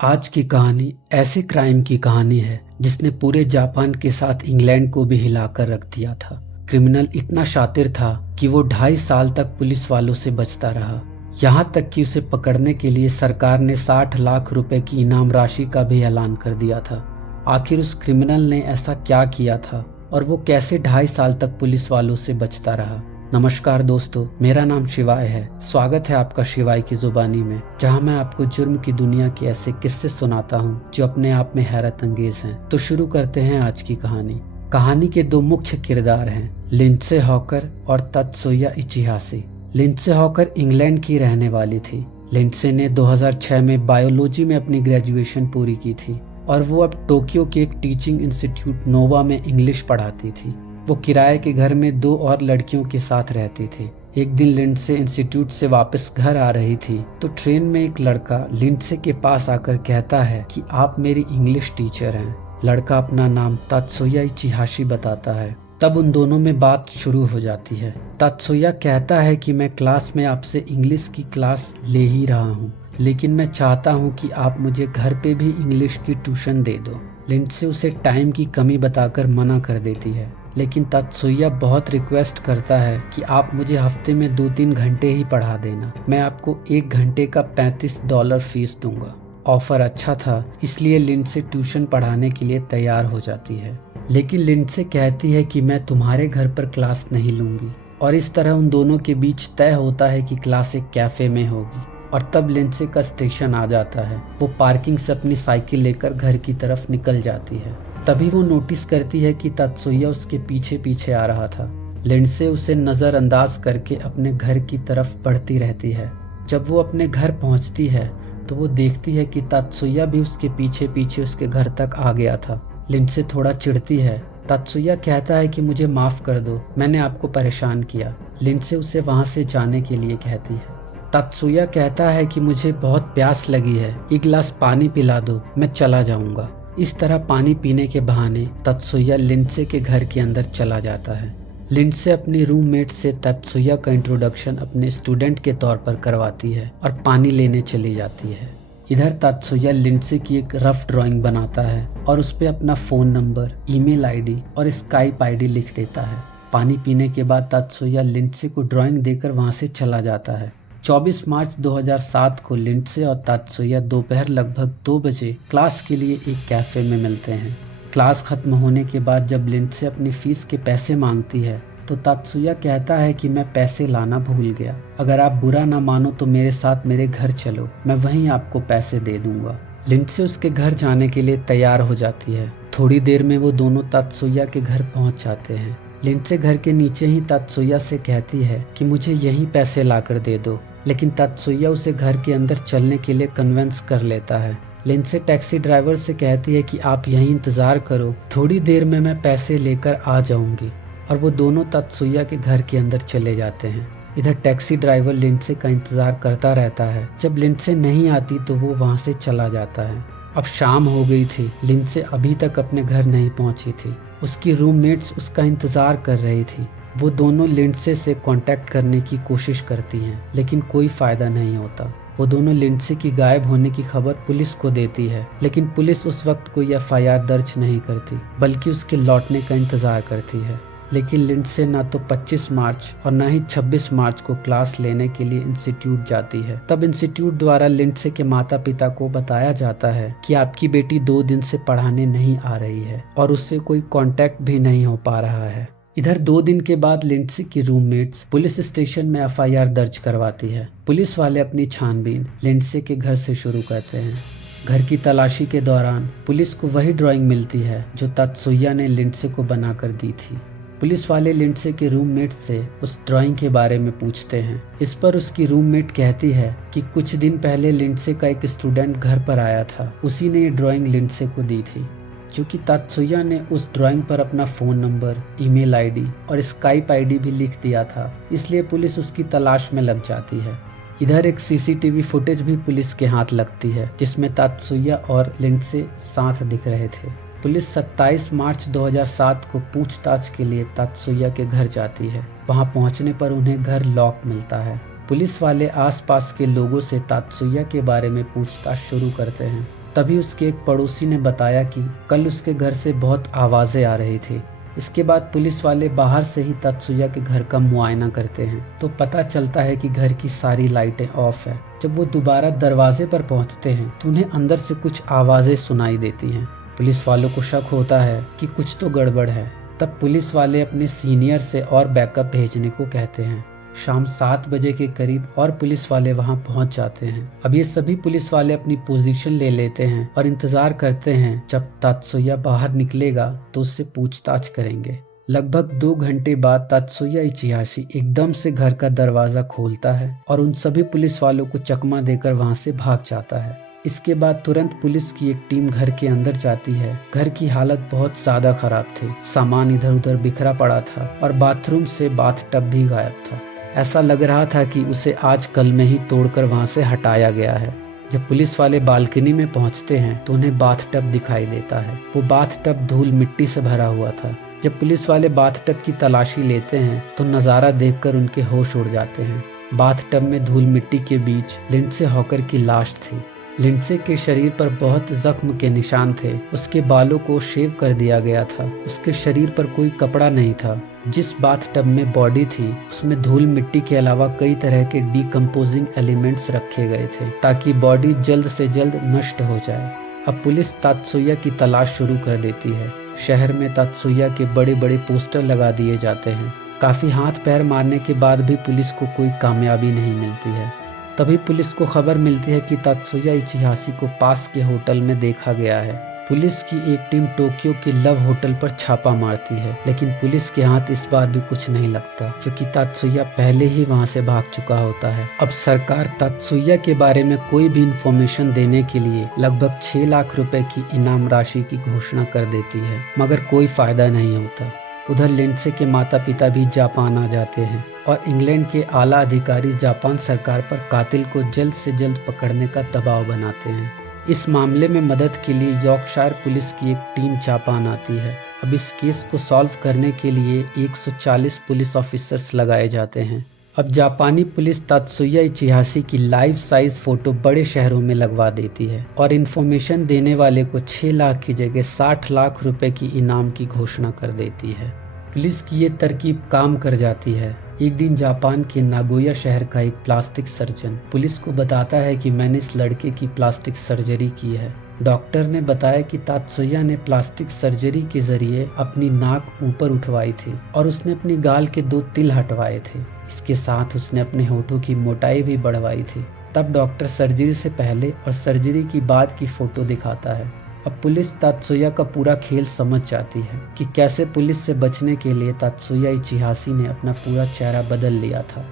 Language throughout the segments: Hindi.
आज की कहानी ऐसे क्राइम की कहानी है जिसने पूरे जापान के साथ इंग्लैंड को भी हिलाकर रख दिया था। क्रिमिनल इतना शातिर था कि वो 2.5 साल तक पुलिस वालों से बचता रहा। यहाँ तक कि उसे पकड़ने के लिए सरकार ने 60 लाख रुपए की इनाम राशि का भी ऐलान कर दिया था। आखिर उस क्रिमिनल ने ऐसा क्या किया था और वो कैसे 2.5 साल तक पुलिस वालों से बचता रहा। नमस्कार दोस्तों, मेरा नाम शिवाय है। स्वागत है आपका शिवाय की जुबानी में, जहां मैं आपको जुर्म की दुनिया के ऐसे किस्से सुनाता हूं जो अपने आप में हैरत अंगेज हैं। तो शुरू करते हैं आज की कहानी। कहानी के दो मुख्य किरदार हैं, लिंडसे हॉकर और तत्सुया इचिहासे। लिंडसे हॉकर इंग्लैंड की रहने वाली थी। लिंडसे ने 2006 में बायोलॉजी में अपनी ग्रेजुएशन पूरी की थी और वो अब टोक्यो के एक टीचिंग इंस्टीट्यूट नोवा में इंग्लिश पढ़ाती थी। वो किराए के घर में 2 और लड़कियों के साथ रहती थी। एक दिन लिंडसे इंस्टीट्यूट से वापस घर आ रही थी तो ट्रेन में एक लड़का लिंडसे के पास आकर कहता है कि आप मेरी इंग्लिश टीचर हैं। लड़का अपना नाम तत्सुया इचिहाशी बताता है। तब उन दोनों में बात शुरू हो जाती है। तत्सुया कहता है कि मैं क्लास में आपसे इंग्लिश की क्लास ले ही रहा हूँ, लेकिन मैं चाहता हूँ कि आप मुझे घर पे भी इंग्लिश की ट्यूशन दे दो। लिंडसे उसे टाइम की कमी बताकर मना कर देती है, लेकिन तत्सुया बहुत रिक्वेस्ट करता है कि आप मुझे हफ्ते में 2-3 घंटे ही पढ़ा देना। मैं आपको 1 घंटे का $35 फीस दूंगा। ऑफर अच्छा था, इसलिए लिंडसे ट्यूशन पढ़ाने के लिए तैयार हो जाती है। लेकिन लिंडसे कहती है कि मैं तुम्हारे घर पर क्लास नहीं लूंगी। और इस तरह उन दोनों के बीच तय होता है कि क्लास एक कैफे में होगी। और तब लिंडसे का स्टेशन आ जाता है। वो पार्किंग से अपनी साइकिल लेकर घर की तरफ निकल जाती है। तभी वो नोटिस करती है कि तत्सुया उसके पीछे पीछे आ रहा था। लिंडसे उसे नज़रअंदाज करके अपने घर की तरफ बढ़ती रहती है। जब वो अपने घर पहुंचती है तो वो देखती है कि तत्सुया भी उसके पीछे पीछे उसके घर तक आ गया था। लिंडसे थोड़ा चिढ़ती है। तत्सुया कहता है कि मुझे माफ़ कर दो, मैंने आपको परेशान किया। लिंडसे उसे वहाँ से जाने के लिए कहती है। तत्सुया कहता है कि मुझे बहुत प्यास लगी है, 1 गिलास पानी पिला दो, मैं चला जाऊंगा। इस तरह पानी पीने के बहाने तत्सुया लिंडसे के घर के अंदर चला जाता है। लिंडसे अपनी रूममेट से तत्सुया का इंट्रोडक्शन अपने स्टूडेंट के तौर पर करवाती है और पानी लेने चली जाती है। इधर तत्सुया लिंडसे की एक रफ ड्राइंग बनाता है और उस पर अपना फ़ोन नंबर, ईमेल आईडी और स्काइप आईडी लिख देता है। पानी पीने के बाद तत्सुया लिंडसे को ड्राइंग देकर वहाँ से चला जाता है। 24 मार्च 2007 को लिंडसे और तत्सुया दोपहर लगभग 2 बजे क्लास के लिए एक कैफे में मिलते हैं। क्लास खत्म होने के बाद जब लिंडसे अपनी फीस के पैसे मांगती है तो तत्सुया कहता है कि मैं पैसे लाना भूल गया। अगर आप बुरा ना मानो तो मेरे साथ मेरे घर चलो, मैं वहीं आपको पैसे दे दूंगा। लिंडसे उसके घर जाने के लिए तैयार हो जाती है। थोड़ी देर में वो दोनों तत्सुया के घर पहुंच जाते हैं। लिंडसे घर के नीचे ही तत्सुया से कहती है कि मुझे यहीं पैसे लाकर दे दो, लेकिन तत्सुया उसे घर के अंदर चलने के लिए कन्विंस कर लेता है। लिंडसे टैक्सी ड्राइवर से कहती है कि आप यहीं इंतज़ार करो, थोड़ी देर में मैं पैसे लेकर आ जाऊंगी। और वो दोनों तत्सुया के घर के अंदर चले जाते हैं। इधर टैक्सी ड्राइवर लिंडसे का इंतज़ार करता रहता है। जब लिंडसे नहीं आती तो वो वहाँ से चला जाता है। अब शाम हो गई थी। लिंडसे अभी तक अपने घर नहीं पहुँची थी। उसकी रूममेट्स उसका इंतज़ार कर रही थी। वो दोनों लिंडसे से कांटेक्ट करने की कोशिश करती हैं, लेकिन कोई फ़ायदा नहीं होता। वो दोनों लिंडसे की गायब होने की खबर पुलिस को देती है, लेकिन पुलिस उस वक्त कोई एफआईआर दर्ज नहीं करती, बल्कि उसके लौटने का इंतज़ार करती है। लेकिन लिंडसे ना तो 25 मार्च और ना ही 26 मार्च को क्लास लेने के लिए इंस्टीट्यूट जाती है। तब इंस्टीट्यूट द्वारा लिंडसे के माता पिता को बताया जाता है कि आपकी बेटी 2 दिन से पढ़ाने नहीं आ रही है और उससे कोई कांटेक्ट भी नहीं हो पा रहा है। इधर 2 दिन के बाद लिंडसे की रूममेट्स पुलिस स्टेशन में एफआईआर दर्ज करवाती है। पुलिस वाले अपनी छानबीन लिंडसे के घर से शुरू करते हैं। घर की तलाशी के दौरान पुलिस को वही ड्राइंग मिलती है जो तत्सुया ने लिंडसे को बनाकर दी थी। पुलिस वाले लिंडसे के रूममेट से उस ड्राइंग के बारे में पूछते हैं। इस पर उसकी रूममेट कहती है कि कुछ दिन पहले लिंडसे का एक स्टूडेंट घर पर आया था, उसी ने ये ड्राइंग लिंडसे को दी थी। क्योंकि तत्सुया ने उस ड्राइंग पर अपना फ़ोन नंबर, ईमेल आईडी और स्काइप आईडी भी लिख दिया था, इसलिए पुलिस उसकी तलाश में लग जाती है। इधर एक सीसीटीवी फुटेज भी पुलिस के हाथ लगती है, जिसमें तत्सुया और लिंडसे साथ दिख रहे थे। पुलिस 27 मार्च 2007 को पूछताछ के लिए तत्सुया के घर जाती है। वहां पहुंचने पर उन्हें घर लॉक मिलता है। पुलिस वाले आसपास के लोगों से तत्सुया के बारे में पूछताछ शुरू करते हैं। तभी उसके एक पड़ोसी ने बताया कि कल उसके घर से बहुत आवाजें आ रही थी। इसके बाद पुलिस वाले बाहर से ही तात्सुया के घर का मुआयना करते हैं तो पता चलता है कि घर की सारी लाइटें ऑफ है। जब वो दोबारा दरवाजे पर पहुंचते हैं तो उन्हें अंदर से कुछ आवाजें सुनाई देती हैं। पुलिस वालों को शक होता है कि कुछ तो गड़बड़ है। तब पुलिस वाले अपने सीनियर से और बैकअप भेजने को कहते हैं। शाम 7 बजे के करीब और पुलिस वाले वहां पहुंच जाते हैं। अब ये सभी पुलिस वाले अपनी पोजीशन ले लेते हैं और इंतजार करते हैं जब तात्सुया बाहर निकलेगा तो उससे पूछताछ करेंगे। लगभग 2 घंटे बाद तात्सुया इचिहाशी एकदम से घर का दरवाजा खोलता है और उन सभी पुलिस वालों को चकमा देकर वहां से भाग जाता है। इसके बाद तुरंत पुलिस की एक टीम घर के अंदर जाती है। घर की हालत बहुत ज्यादा खराब थी। सामान इधर उधर बिखरा पड़ा था और बाथरूम से बाथ टब भी गायब था। ऐसा लग रहा था कि उसे आज कल में ही तोड़कर वहां से हटाया गया है। जब पुलिस वाले बालकनी में पहुंचते हैं तो उन्हें बाथ टब दिखाई देता है। वो बाथ टब धूल मिट्टी से भरा हुआ था। जब पुलिस वाले बाथ टब की तलाशी लेते हैं तो नज़ारा देखकर उनके होश उड़ जाते हैं। बाथ टब में धूल मिट्टी के बीच लिंडसे हॉकर की लाश थी। लिंडसे के शरीर पर बहुत जख्म के निशान थे। उसके बालों को शेव कर दिया गया था। उसके शरीर पर कोई कपड़ा नहीं था। जिस बाथ टब में बॉडी थी उसमें धूल मिट्टी के अलावा कई तरह के डिकम्पोजिंग एलिमेंट्स रखे गए थे ताकि बॉडी जल्द से जल्द नष्ट हो जाए। अब पुलिस तात्सुया की तलाश शुरू कर देती है। शहर में तात्सुया के बड़े बड़े पोस्टर लगा दिए जाते हैं। काफी हाथ पैर मारने के बाद भी पुलिस को कोई कामयाबी नहीं मिलती है। तभी पुलिस को खबर मिलती है कि तात्सुया इचिहाशी को पास के होटल में देखा गया है। पुलिस की एक टीम टोक्यो के लव होटल पर छापा मारती है, लेकिन पुलिस के हाथ इस बार भी कुछ नहीं लगता क्योंकि तात्सुया पहले ही वहां से भाग चुका होता है। अब सरकार तात्सुया के बारे में कोई भी इंफॉर्मेशन देने के लिए लगभग 6 लाख रुपए की इनाम राशि की घोषणा कर देती है, मगर कोई फायदा नहीं होता। उधर लिंडसे के माता पिता भी जापान आ जाते हैं और इंग्लैंड के आला अधिकारी जापान सरकार पर कातिल को जल्द से जल्द पकड़ने का दबाव बनाते हैं। इस मामले में मदद के लिए यॉर्कशायर पुलिस की एक टीम जापान आती है। अब इस केस को सॉल्व करने के लिए 140 पुलिस ऑफिसर्स लगाए जाते हैं। अब जापानी पुलिस तात्सुया इचिहाशी की लाइफ साइज फोटो बड़े शहरों में लगवा देती है और इन्फॉर्मेशन देने वाले को 6 लाख की जगह 60 लाख रुपए की इनाम की घोषणा कर देती है। पुलिस की ये तरकीब काम कर जाती है। एक दिन जापान के नागोया शहर का एक प्लास्टिक सर्जन पुलिस को बताता है कि मैंने इस लड़के की प्लास्टिक सर्जरी की है। डॉक्टर ने बताया कि तात्सुया ने प्लास्टिक सर्जरी के जरिए अपनी नाक ऊपर उठवाई थी और उसने अपनी गाल के 2 तिल हटवाए थे। इसके साथ उसने अपने होठों की मोटाई भी बढ़वाई थी। तब डॉक्टर सर्जरी से पहले और सर्जरी की बाद की फोटो दिखाता है। अब पुलिस तात्सुया का पूरा खेल समझ जाती है कि कैसे पुलिस से बचने के लिए तात्सुया इचिहाशी ने अपना पूरा चेहरा बदल लिया था।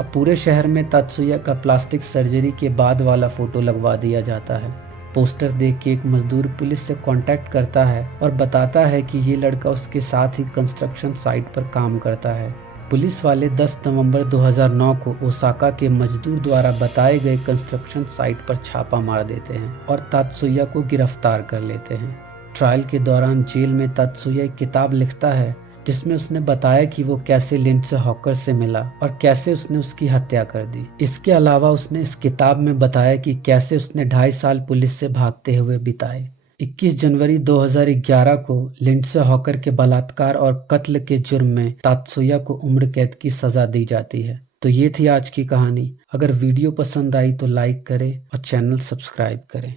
अब पूरे शहर में तात्सुया का प्लास्टिक सर्जरी के बाद वाला फोटो लगवा दिया जाता है। पोस्टर देख के एक मजदूर पुलिस से कांटेक्ट करता है और बताता है कि ये लड़का उसके साथ ही कंस्ट्रक्शन साइट पर काम करता है। पुलिस वाले 10 नवंबर 2009 को ओसाका के मजदूर द्वारा बताए गए कंस्ट्रक्शन साइट पर छापा मार देते हैं और तात्सुया को गिरफ्तार कर लेते हैं। ट्रायल के दौरान जेल में तात्सुया एक किताब लिखता है जिसमें उसने बताया कि वो कैसे लिंडसे हॉकर से मिला और कैसे उसने उसकी हत्या कर दी। इसके अलावा उसने इस किताब में बताया कि कैसे उसने 2.5 साल पुलिस से भागते हुए बिताए। 21 जनवरी 2011 को लिंडसे हॉकर के बलात्कार और कत्ल के जुर्म में तात्सुया को उम्र कैद की सजा दी जाती है। तो ये थी आज की कहानी। अगर वीडियो पसंद आई तो लाइक करें और चैनल सब्सक्राइब करें।